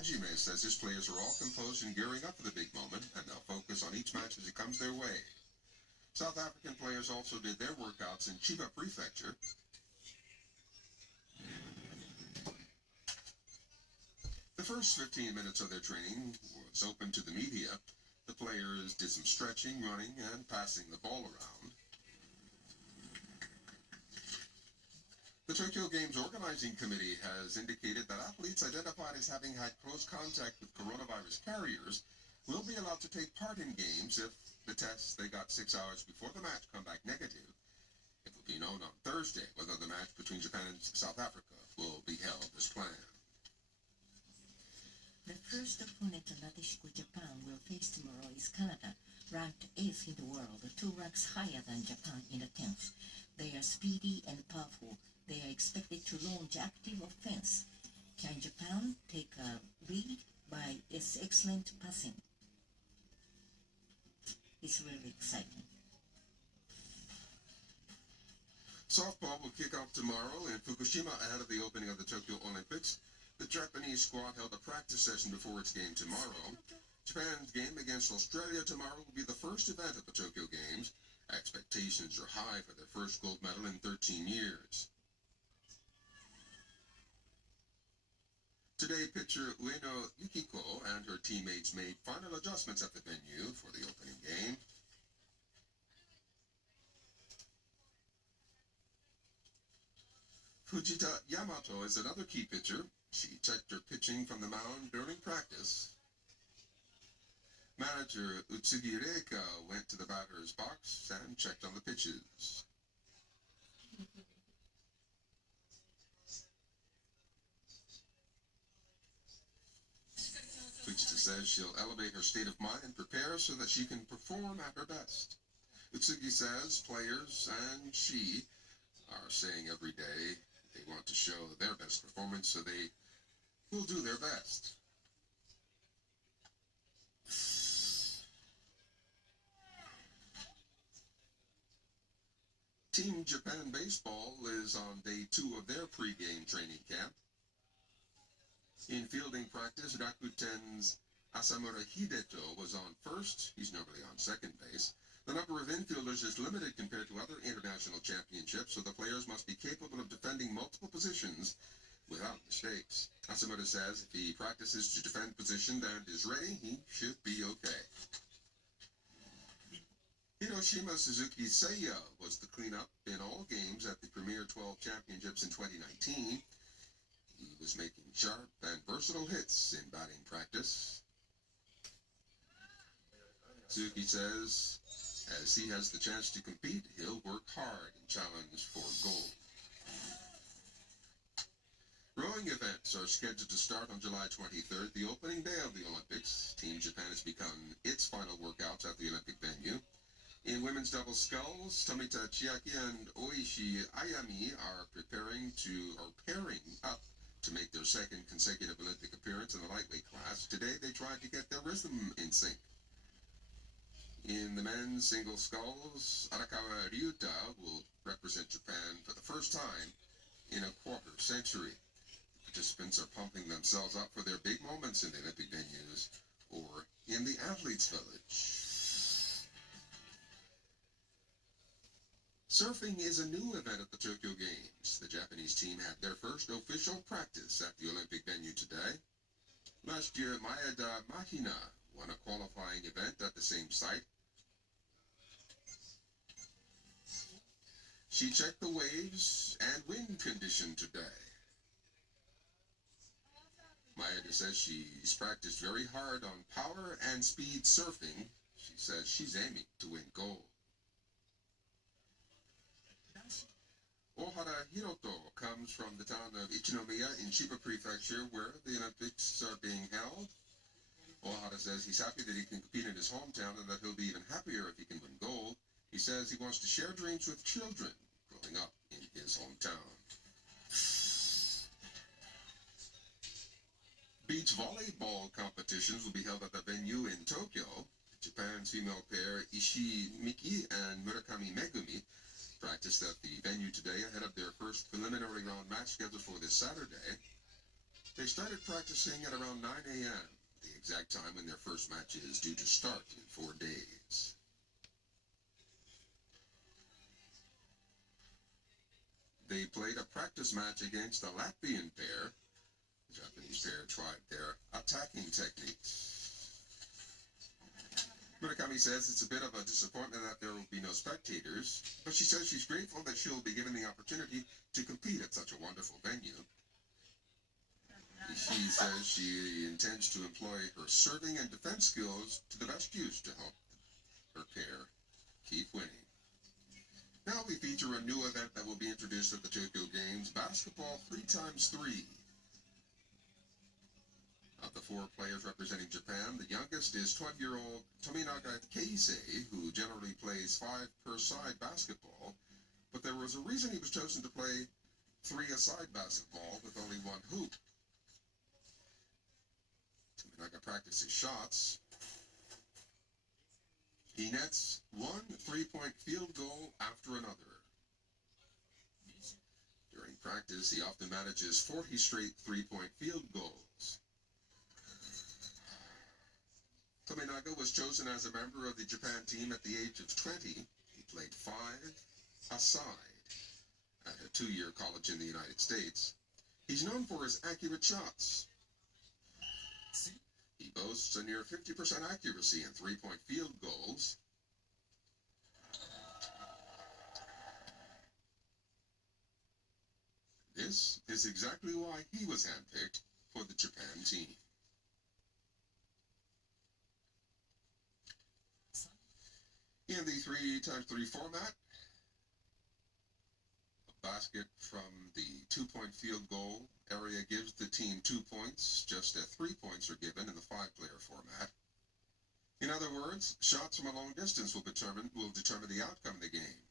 Hajime says his players are all composed and gearing up for the big moment, and they'll focus on each match as it comes their way. South African players also did their workouts in Chiba Prefecture. The first 15 minutes of their training was open to the media. The players did some stretching, running, and passing the ball around. The Tokyo Games Organizing Committee has indicated that athletes identified as having had close contact with coronavirus carriers will be allowed to take part in games if the tests they got 6 hours before the match come back negative. It will be known on Thursday whether the match between Japan and South Africa will be held as planned. The first opponent Nadeshiko Japan will face tomorrow is Canada, ranked 8th in the world, 2 ranks higher than Japan in the 10th. They are speedy and powerful. They are expected to launch active offense. Can Japan take a lead by its excellent passing? It's really exciting. Softball will kick off tomorrow in Fukushima ahead of the opening of the Tokyo Olympics. The Japanese squad held a practice session before its game tomorrow. Japan's game against Australia tomorrow will be the first event at the Tokyo Games. Expectations are high for their first gold medal in 13 years. Today, pitcher Ueno Yukiko and her teammates made final adjustments at the venue for the opening game. Fujita Yamato is another key pitcher. She checked her pitching from the mound during practice. Manager Utsugi Reika went to the batter's box and checked on the pitches. Fujita says she'll elevate her state of mind and prepare so that she can perform at her best. Utsugi says players and she are saying every day they want to show their best performance, so they will do their best. Team Japan Baseball is on day 2 of their pregame training camp. In fielding practice, Rakuten's Asamura Hideto was on first. He's normally on second base. The number of infielders is limited compared to other international championships, so the players must be capable of defending multiple positions without mistakes. Asamura says if he practices to defend position and is ready, he should be okay. Hiroshima Suzuki Seiya was the cleanup in all games at the Premier 12 Championships in 2019. He was making sharp and versatile hits in batting practice. Suzuki says as he has the chance to compete, he'll work hard and challenge for gold. Rowing events are scheduled to start on July 23rd, the opening day of the Olympics. Team Japan has begun its final workouts at the Olympic venue. In women's double sculls, Tomita Chiaki and Oishi Ayami are pairing up to make their second consecutive Olympic appearance in the lightweight class. Today they tried to get their rhythm in sync. In the men's single sculls, Arakawa Ryuta will represent Japan for the first time in a quarter century. Participants are pumping themselves up for their big moments in the Olympic venues or in the athletes' village. Surfing is a new event at the Tokyo Games. The Japanese team had their first official practice at the Olympic venue today. Last year, Maeda Mahina won a qualifying event at the same site. She checked the waves and wind condition today. Maeda says she's practiced very hard on power and speed surfing. She says she's aiming to win gold. Ohara Hiroto comes from the town of Ichinomiya in Chiba Prefecture, where the Olympics are being held. Ohara says he's happy that he can compete in his hometown and that he'll be even happier if he can win gold. He says he wants to share dreams with children growing up in his hometown. Beach volleyball competitions will be held at the venue in Tokyo. Japan's female pair Ishii Miki and Murakami Megumi practiced at the venue today ahead of their first preliminary round match scheduled for this Saturday. They started practicing at around 9 a.m., the exact time when their first match is due to start in 4 days. They played a practice match against a Latvian pair. The Japanese pair tried their attacking techniques. Murakami says it's a bit of a disappointment that there will be no spectators, but she says she's grateful that she'll be given the opportunity to compete at such a wonderful venue. She says she intends to employ her serving and defense skills to the best use to help her pair keep winning. Now we feature a new event that will be introduced at the Tokyo Games, basketball 3x3. Of the 4 players representing Japan, the youngest is 12-year-old Tominaga Keisei, who generally plays 5-per-side basketball, but there was a reason he was chosen to play 3-a-side basketball with only 1 hoop. Tominaga practices shots. He nets 1 3-point field goal after another. During practice, he often manages 40 straight 3-point field goals. Tominaga was chosen as a member of the Japan team at the age of 20. He played 5-a-side at a 2-year college in the United States. He's known for his accurate shots. He boasts a near 50% accuracy in 3-point field goals. This is exactly why he was handpicked for the Japan team. In the 3x3 format, a basket from the 2-point field goal area gives the team 2 points, just as 3 points are given in the 5-player format. In other words, shots from a long distance will determine the outcome of the game.